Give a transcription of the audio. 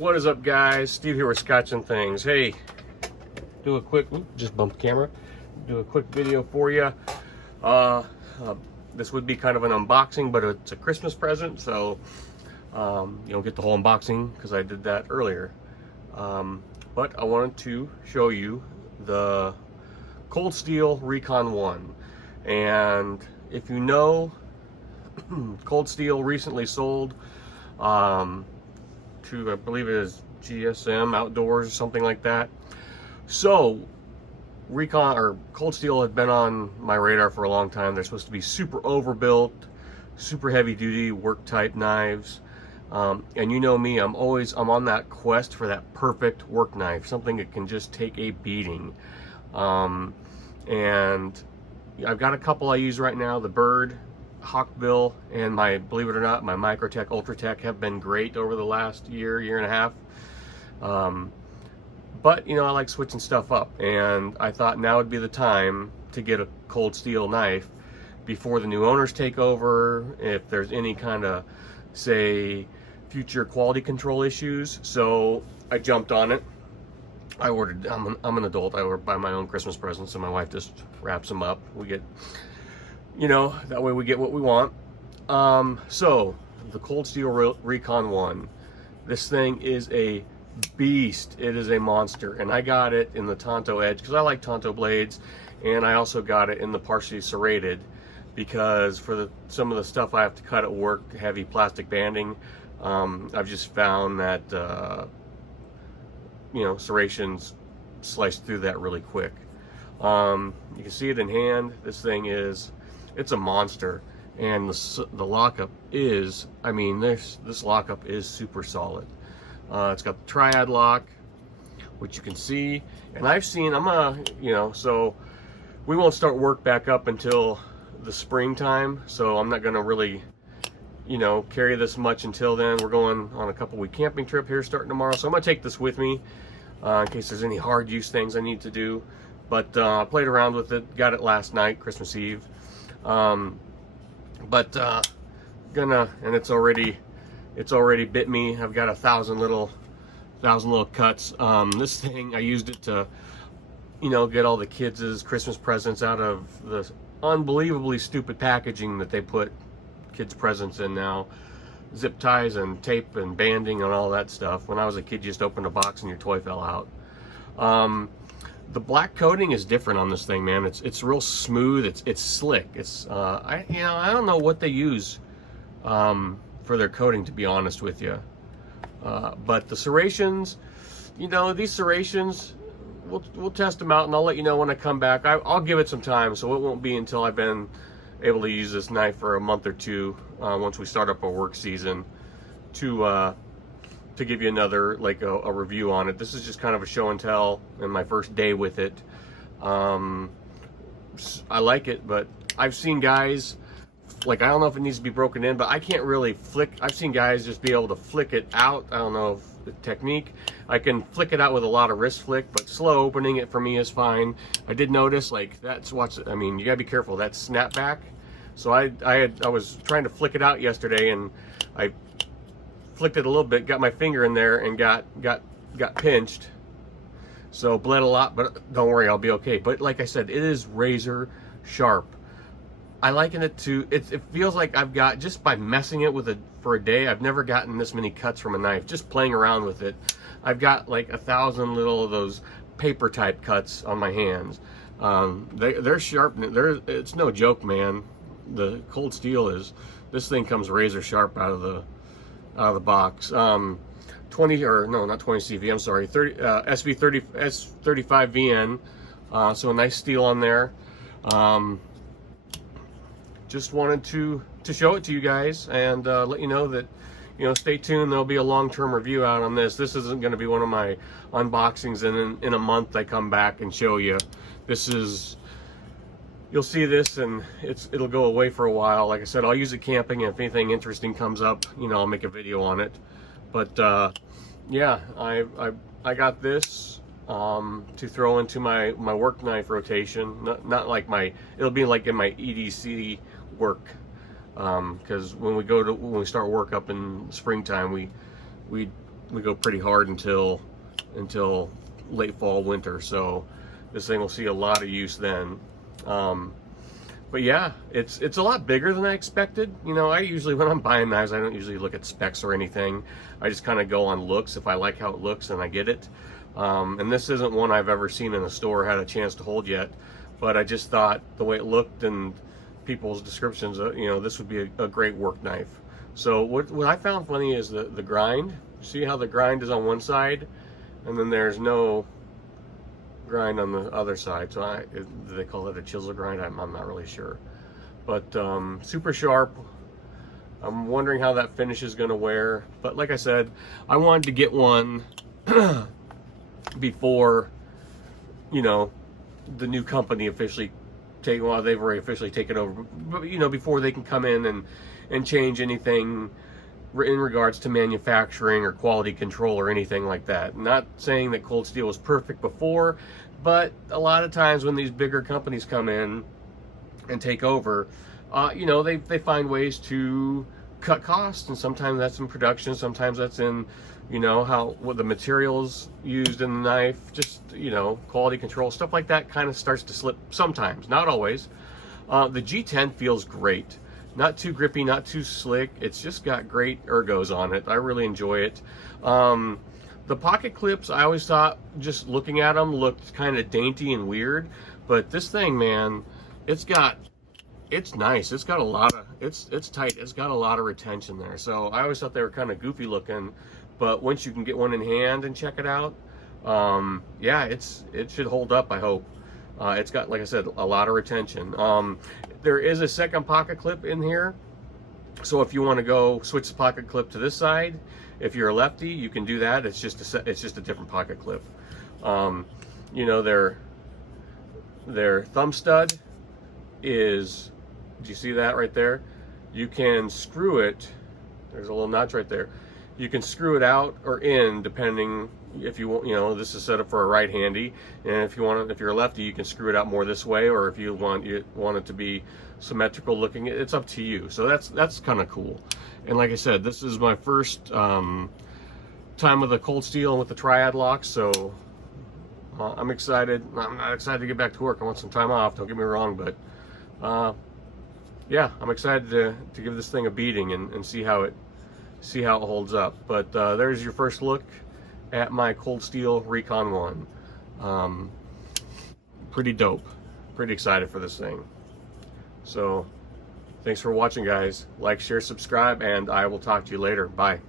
What is up, guys? Steve here with Scotch and Things. Hey, do a quick, just bump the camera, do a quick video for you. This would be kind of an unboxing, but it's a Christmas present, so you don't get the whole unboxing because I did that earlier. But I wanted to show you the Cold Steel Recon 1. And if you know, Cold Steel recently sold to, I believe it is GSM Outdoors or something like that. So Recon or Cold Steel had been on my radar for a long time. They're supposed to be super overbuilt, super heavy duty work type knives. And you know me, I'm on that quest for that perfect work knife, something that can just take a beating. And I've got a couple I use right now, the Bird, Hawkbill, and my, believe it or not, my Microtech Ultratech have been great over the last year and a half. But you know, I like switching stuff up, and I thought now would be the time to get a Cold Steel knife before the new owners take over, if there's any kind of, say, future quality control issues. So I jumped on it. I ordered, I'm an adult, I buy my own Christmas presents, and my wife just wraps them up. We get, you know, that way we get what we want. So the Cold Steel Recon 1, this thing is a beast. It is a monster, and I got it in the Tonto Edge because I like Tonto blades, and I also got it in the partially serrated because for some of the stuff I have to cut at work, heavy plastic banding, I've just found that you know, serrations slice through that really quick. You can see it in hand. This thing is, it's a monster, and the lockup is, I mean, this lockup is super solid. It's got the triad lock, which you can see, and I've seen, you know, so we won't start work back up until the springtime, so I'm not gonna really, you know, carry this much until then. We're going on a couple-week camping trip here starting tomorrow, so I'm gonna take this with me in case there's any hard use things I need to do. But I played around with it, got it last night, Christmas Eve. And it's already bit me. I've got 1,000 little cuts. This thing, I used it to, you know, get all the kids' Christmas presents out of the unbelievably stupid packaging that they put kids' presents in now. Zip ties and tape and banding and all that stuff. When I was a kid, you just opened a box and your toy fell out. The black coating is different on this thing, man. It's real smooth. It's slick. It's I don't know what they use for their coating, to be honest with you. But the serrations, you know, these serrations, we'll test them out, and I'll let you know when I come back. I'll give it some time, so it won't be until I've been able to use this knife for a month or two, once we start up our work season, to give you another, like, a review on it. This is just kind of a show and tell in my first day with it. I like it, but I've seen guys, like, I don't know if it needs to be broken in, but I can't really flick. I've seen guys just be able to flick it out. I don't know if the technique. I can flick it out with a lot of wrist flick, but slow opening it for me is fine. I did notice, like, I mean, you gotta be careful, that snapback. So I was trying to flick it out yesterday, and I flicked it a little bit, got my finger in there, and got pinched. So bled a lot, but don't worry, I'll be okay. But like I said, it is razor sharp. I liken it to, it feels like I've got, just by messing it with it for a day, I've never gotten this many cuts from a knife, just playing around with it. I've got like 1,000 little of those paper type cuts on my hands. They're sharp, it's no joke, man. The Cold Steel this thing comes razor sharp out of the box. 20, or no, not 20 CV, I'm sorry, 30 SV35VN, so a nice steel on there. Just wanted to show it to you guys, and let you know that, you know, stay tuned. There'll be a long-term review out on this. This isn't going to be one of my unboxings, and in a month I come back and show you. This is, you'll see this, and it'll go away for a while. Like I said, I'll use it camping, and if anything interesting comes up, you know, I'll make a video on it. But yeah, I got this to throw into my work knife rotation. Not like it'll be like in my EDC work, because when we start work up in springtime, we we go pretty hard until late fall, winter. So this thing will see a lot of use then. But yeah, it's a lot bigger than I expected. You know, I usually, when I'm buying knives, I don't usually look at specs or anything. I just kind of go on looks. If I like how it looks, and I get it. And this isn't one I've ever seen in a store, had a chance to hold yet. But I just thought the way it looked and people's descriptions, you know, this would be a great work knife. So what I found funny is the grind. See how the grind is on one side, and then there's no grind on the other side. So do they call it a chisel grind? I'm not really sure. But super sharp. I'm wondering how that finish is going to wear. But like I said, I wanted to get one before, you know, the new company officially they've already officially taken over, but you know, before they can come in and change anything in regards to manufacturing or quality control or anything like that. Not saying that Cold Steel was perfect before, but a lot of times when these bigger companies come in and take over, you know, they find ways to cut costs, and sometimes that's in production, sometimes that's in, you know, what the materials used in the knife, just, you know, quality control, stuff like that kind of starts to slip sometimes, not always. The G10 feels great. Not too grippy, not too slick. It's just got great ergos on it. I really enjoy it. The pocket clips, I always thought, just looking at them, looked kind of dainty and weird. But this thing, man, it's nice. It's got a lot of, it's tight. It's got a lot of retention there. So I always thought they were kind of goofy looking. But once you can get one in hand and check it out, yeah, it should hold up, I hope. It's got, like I said, a lot of retention. There is a second pocket clip in here, so if you want to go switch the pocket clip to this side, if you're a lefty, you can do that. It's just a different pocket clip. You know, their thumb stud is, do you see that right there? You can screw it. There's a little notch right there. You can screw it out or in, depending if you want. You know, this is set up for a right handy, and if you're a lefty, you can screw it out more this way, or if you want it to be symmetrical looking, it's up to you. So that's kind of cool. And like I said, this is my first time with the Cold Steel and with the triad lock, so I'm excited. I'm not excited to get back to work. I want some time off, don't get me wrong, but yeah, I'm excited to give this thing a beating and see how it holds up. But there's your first look at my Cold Steel Recon 1. Pretty dope. Pretty excited for this thing. So thanks for watching, guys. Like, share, subscribe, and I will talk to you later. Bye.